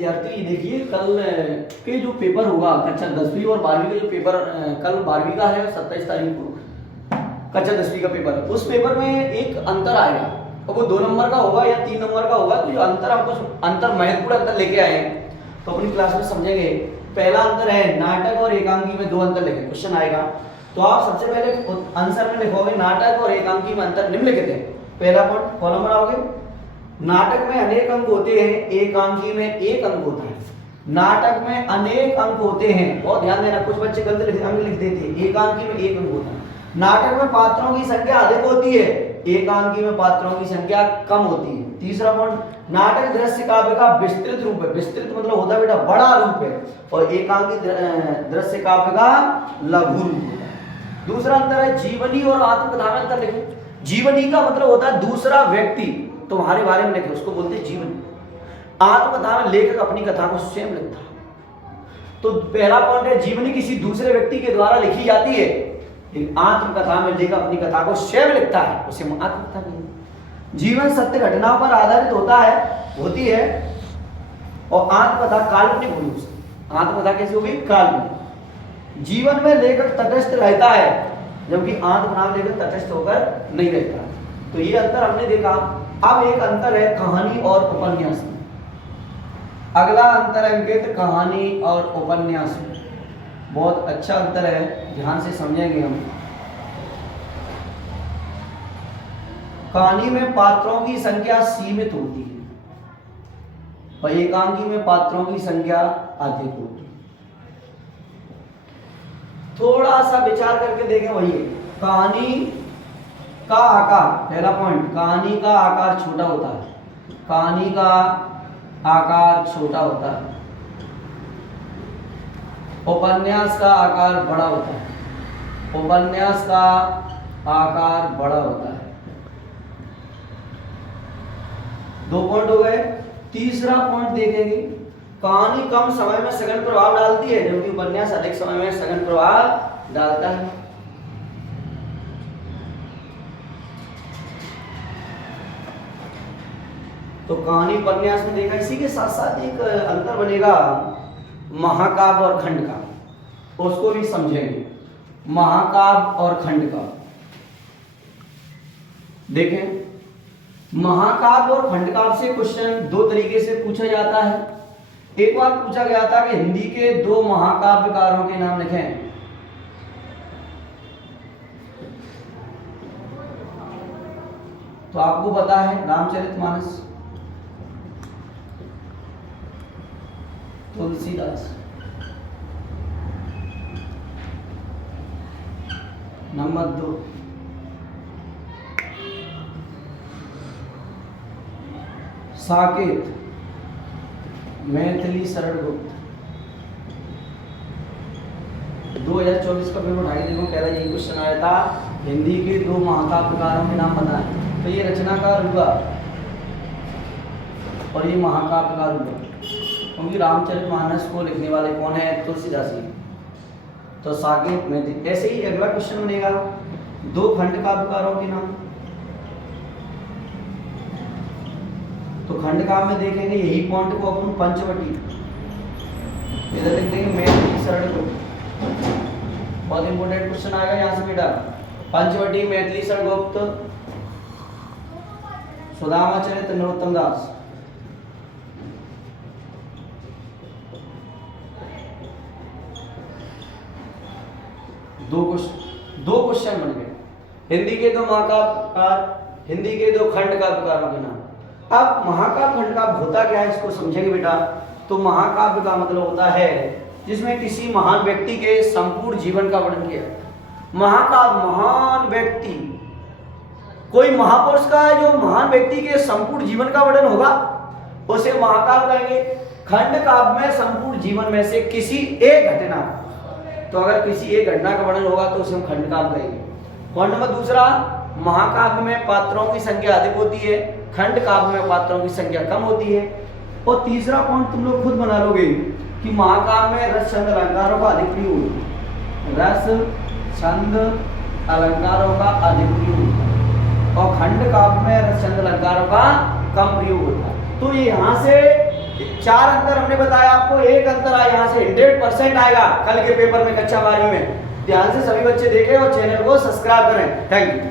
विद्यार्थी देखिए, कल के जो पेपर होगा कक्षा 10वीं और 12वीं का जो पेपर कल 12वीं का है 27 तारीख को कक्षा 10वीं का पेपर है। उस पेपर में एक अंतर आएगा और वो 2 नंबर का होगा या 3 नंबर का होगा। तो जो अंतर हमको अंतर महत्वपूर्ण अंतर लेके आए हैं तो अपनी क्लास में समझेंगे। पहला अंतर है नाटक और एकांकी में 2 अंतर लिखे। क्वेश्चन आएगा तो आप सबसे पहले आंसर में लिखोगे नाटक और एकांकी में अंतर निम्नलिखित है। पहला पॉइंट कॉलम बनाओगे, नाटक में अनेक अंक होते हैं, एकांकी में 1 अंक होता है। नाटक में अनेक अंक होते हैं, बहुत ध्यान देना, कुछ बच्चे गलत अंक लिख देते हैं। एकांकी में 1 अंक होता है। नाटक में पात्रों की संख्या अधिक होती है, एकांकी में पात्रों की संख्या कम होती है। तीसरा पॉइंट, नाटक दृश्य काव्य का विस्तृत रूप है। विस्तृत मतलब होता है बेटा बड़ा रूप है, और एकांकी दृश्य काव्य का लघु रूप होता है। दूसरा अंतर है जीवनी और आत्मकथा में अंतर लिखो। जीवनी का मतलब होता है दूसरा व्यक्ति तुम्हारे बारे में लिखे, उसको बोलते हैं जीवनी। आत्मकथा में लेखक अपनी कथा को स्वयं लिखता है। तो पहला पॉइंट है जीवनी किसी दूसरे व्यक्ति के द्वारा लिखी जाती है, लेकिन आत्मकथा में लेखक अपनी कथा को स्वयं लिखता है, उसे हम आत्मकथा कहते हैं। जीवन सत्य घटनाओं पर आधारित होती है, और आत्मकथा काल्पनिक होगी। आत्मकथा कैसी होगी? काल्पनिक। जीवन में लेखक तटस्थ रहता है, जबकि आत्मकथा में लेखक तटस्थ होकर नहीं रहता। तो ये अंतर हमने देखा। अब एक अंतर है कहानी और उपन्यास में। अगला अंतर है अंकित कहानी और उपन्यास में। बहुत अच्छा अंतर है, ध्यान से समझेंगे हम। कहानी में पात्रों की संख्या सीमित होती है और एकांकी में पात्रों की संख्या अधिक होती है। थोड़ा सा विचार करके देखें। वही कहानी का आकार, पहला पॉइंट, कहानी का आकार छोटा होता है। कहानी का आकार छोटा होता है। उपन्यास का आकार बड़ा होता है। उपन्यास का आकार बड़ा होता है। 2 पॉइंट हो गए। तीसरा पॉइंट देखेंगे, कहानी कम समय में सघन प्रभाव डालती है, जबकि उपन्यास अधिक समय में सघन प्रभाव डालता है। तो कहानी उपन्यास में देखा। इसी के साथ साथ एक अंतर बनेगा महाकाव्य और खंड का, उसको भी समझेंगे। महाकाव्य और खंड का देखें। महाकाव्य और खंड काव्य से क्वेश्चन 2 तरीके से पूछा जाता है। एक बार पूछा गया था कि हिंदी के 2 महाकाव्यकारों के नाम लिखें। तो आपको पता है रामचरितमानस, तुलसीदास। नंबर 2 साकेत, मैथिली शरण गुप्त। 2024 का पेपर ढाई दिनों पहले यही क्वेश्चन आया था, हिंदी के 2 महाकाव्यकारों के नाम बताएं। तो ये रचनाकार हुआ और ये महाकाव्यकार हुआ, क्योंकि रामचरितमानस को लिखने वाले कौन है? तुलसीदास जी। तो साकेत, मैथिली। ऐसे ही अगला क्वेश्चन बनेगा 2 खंड काव्यकारों के नाम। तो खंड काव्य में देखेंगे यही पॉइंट को अपन पंचवटी, इधर लिख देंगे मैथिली शरण गुप्त। बहुत इंपॉर्टेंट क्वेश्चन आएगा यहाँ से बेटा। पंचवटी, मैथिली शरण गुप्त, सुदामाचरित, नरोत्तम दास। दो क्वेश्चन बन गए। हिंदी के 2 महाकाव्यकार, हिंदी के 2 खंड काव्यकारों के नाम। अब महाकाव्य खंड काव्य होता क्या है, इसको समझेंगे बेटा। तो महाकाव्य का मतलब होता है जिसमें किसी महान व्यक्ति के संपूर्ण जीवन का वर्णन किया। महाकाव्य महान व्यक्ति, कोई महापुरुष का है जो महान व्यक्ति के संपूर्ण जीवन का वर्णन होगा, उसे महाकाव्य कहेंगे। खंड काव्य में संपूर्ण जीवन में से किसी एक घटना, तो अगर किसी एक घटना का वर्णन होगा तो उसे हम खंड काव्य कहेंगे। पॉइंट नंबर दूसरा, महाकाव्य में पात्रों की संख्या अधिक होती है, खंड काव्य में पात्रों की संख्या कम होती है। और तीसरा पॉइंट तुम लोग खुद बना लोगे कि महाकाव्य में रस छंद अलंकारों का अधिक प्रयोग, रस छंद अलंकारों का अधिक प्रयोग, और खंड काव्य में रस छंद अलंकारों का कम प्रयोग होता है। तो ये यहाँ से 4 अंतर हमने बताया आपको, एक अंतर आया यहाँ से 100% आएगा कल के पेपर में कक्षा 12वीं में। ध्यान से सभी बच्चे देखें और चैनल को सब्सक्राइब करें। Thank you.